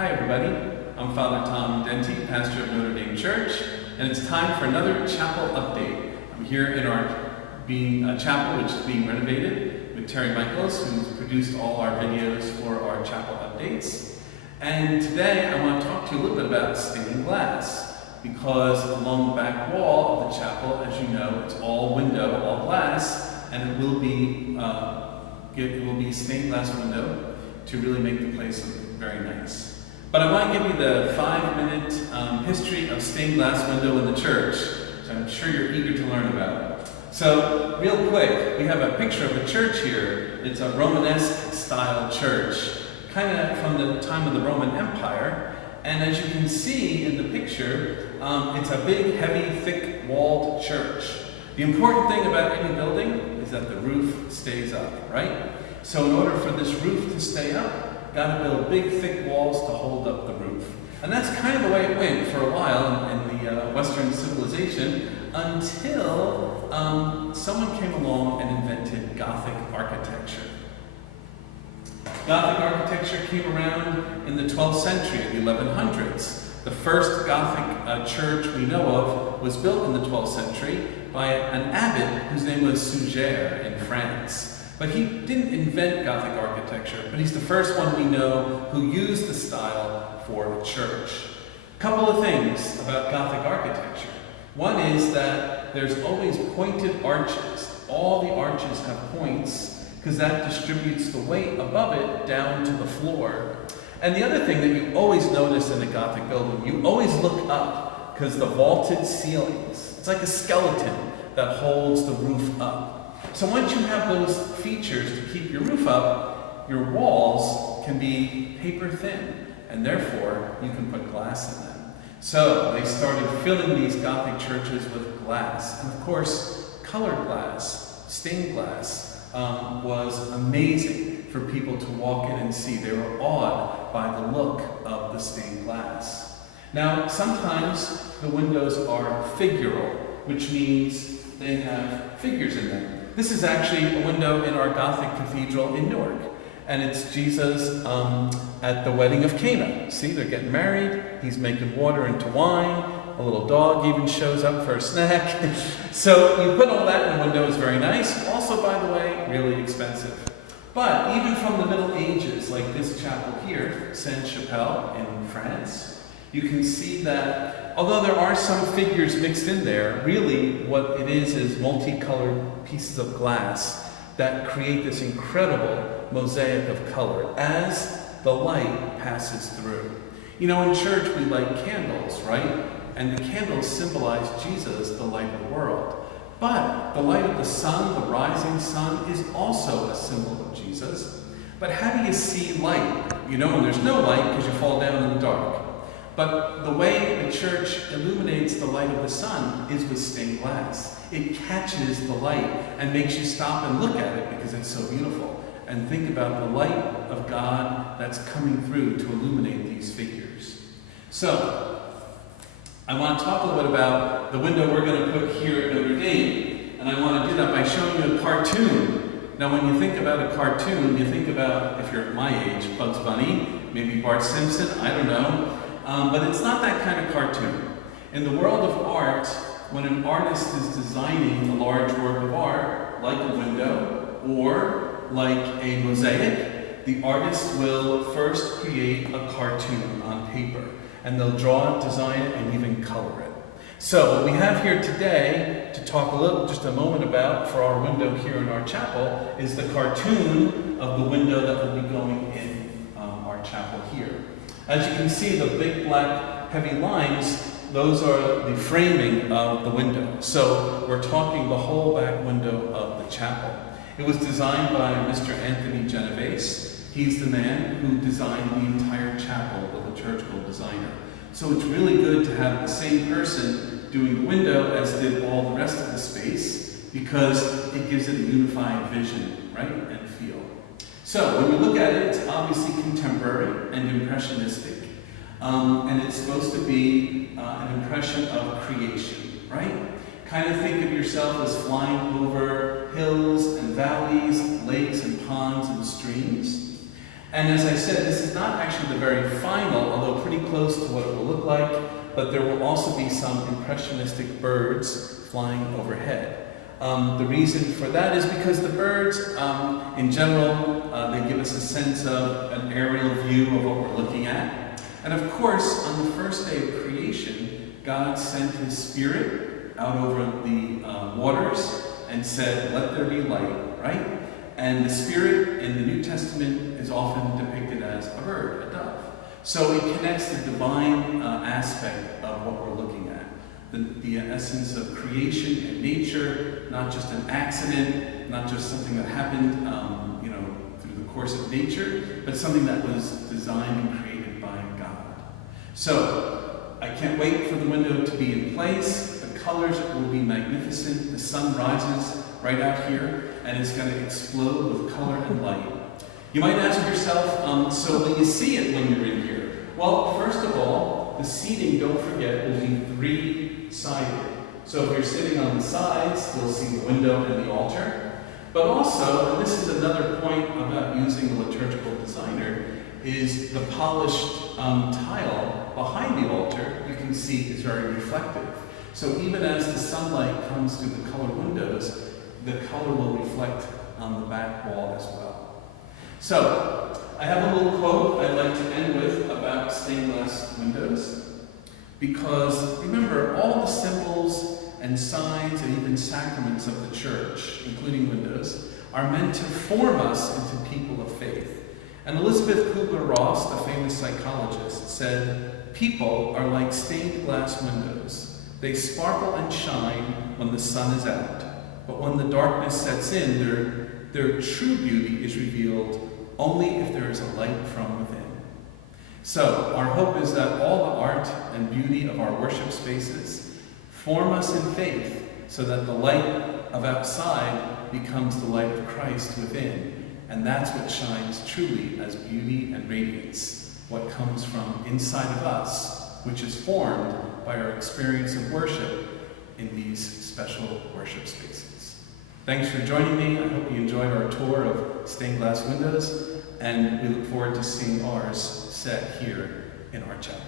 Hi everybody, I'm Father Tom Denti, pastor of Notre Dame Church, and it's time for another chapel update. I'm here in our chapel, which is being renovated, with Terry Michaels, who's produced all our videos for our chapel updates. And today I want to talk to you a little bit about stained glass, because along the back wall of the chapel, as you know, it's all window, all glass, and it will be a stained glass window to really make the place look very nice. But I want to give you the 5-minute history of stained glass window in the church, which I'm sure you're eager to learn about. So, real quick, we have a picture of a church here. It's a Romanesque style church, kind of from the time of the Roman Empire. And as you can see in the picture, it's a big, heavy, thick walled church. The important thing about any building is that the roof stays up, right? So in order for this roof to stay up, got to build big, thick walls to hold up the roof. And that's kind of the way it went for a while in the Western civilization until someone came along and invented Gothic architecture. Gothic architecture came around in the 12th century, the 1100s. The first Gothic church we know of was built in the 12th century by an abbot whose name was Suger in France. But he didn't invent Gothic architecture, but he's the first one we know who used the style for a church. A couple of things about Gothic architecture. One is that there's always pointed arches. All the arches have points because that distributes the weight above it down to the floor. And the other thing that you always notice in a Gothic building, you always look up because the vaulted ceilings, it's like a skeleton that holds the roof up. So once you have those features to keep your roof up, your walls can be paper thin, and therefore you can put glass in them. So they started filling these Gothic churches with glass. And of course, colored glass, stained glass, was amazing for people to walk in and see. They were awed by the look of the stained glass. Now, sometimes the windows are figural, which means they have figures in them. This is actually a window in our Gothic cathedral in Newark, and it's Jesus at the wedding of Cana. See, they're getting married, he's making water into wine, a little dog even shows up for a snack. So you put all that in the window, is very nice. Also, by the way, really expensive. But even from the Middle Ages, like this chapel here, Sainte-Chapelle in France, you can see that although there are some figures mixed in there, really what it is multicolored pieces of glass that create this incredible mosaic of color as the light passes through. You know, in church we light candles, right? And the candles symbolize Jesus, the light of the world. But the light of the sun, the rising sun, is also a symbol of Jesus. But how do you see light? You know, when there's no light because you fall down in the dark. But the way the church illuminates the light of the sun is with stained glass. It catches the light and makes you stop and look at it because it's so beautiful. And think about the light of God that's coming through to illuminate these figures. So, I want to talk a little bit about the window we're going to put here at Notre Dame. And I want to do that by showing you a cartoon. Now, when you think about a cartoon, you think about, if you're my age, Bugs Bunny, maybe Bart Simpson, I don't know. But it's not that kind of cartoon. In the world of art, when an artist is designing a large work of art, like a window or like a mosaic, the artist will first create a cartoon on paper. And they'll draw it, design it, and even color it. So what we have here today to talk just a moment about for our window here in our chapel is the cartoon of the window that will be going in our chapel here. As you can see, the big black heavy lines, those are the framing of the window. So we're talking the whole back window of the chapel. It was designed by Mr. Anthony Genovese. He's the man who designed the entire chapel, the liturgical designer. So it's really good to have the same person doing the window as did all the rest of the space, because it gives it a unified vision, right, and feel. So when we look at it, it's obviously contemporary and impressionistic. And it's supposed to be an impression of creation, right? Kind of think of yourself as flying over hills and valleys, lakes and ponds and streams. And as I said, this is not actually the very final, although pretty close to what it will look like, but there will also be some impressionistic birds flying overhead. The reason for that is because the birds, in general, they give us a sense of an aerial view of what we're looking at. And of course, on the first day of creation, God sent His Spirit out over the waters and said, "Let there be light," right? And the Spirit in the New Testament is often depicted as a bird, a dove. So it connects the divine aspect of what we're looking at. The essence of creation and nature, not just an accident, not just something that happened through the course of nature, but something that was designed and created by God. So I can't wait for the window to be in place. The colors will be magnificent. The sun rises right out here, and it's going to explode with color and light. You might ask yourself, so will you see it when you're in here? Well, first of all, the seating, don't forget, will be three-sided. So if you're sitting on the sides, you'll see the window and the altar. But also, and this is another point about using a liturgical designer, is the polished tile behind the altar, you can see is very reflective. So even as the sunlight comes through the colored windows, the color will reflect on the back wall as well. So, I have a little quote I'd like to end with about stained glass windows, because remember, all the symbols and signs and even sacraments of the church, including windows, are meant to form us into people of faith. And Elizabeth Kubler-Ross, the famous psychologist, said, "People are like stained glass windows. They sparkle and shine when the sun is out, but when the darkness sets in, their true beauty is revealed only if there is a light from within." So, our hope is that all the art and beauty of our worship spaces form us in faith so that the light of outside becomes the light of Christ within. And that's what shines truly as beauty and radiance, what comes from inside of us, which is formed by our experience of worship in these special worship spaces. Thanks for joining me. I hope you enjoyed our tour of stained glass windows, and we look forward to seeing ours set here in our chapel.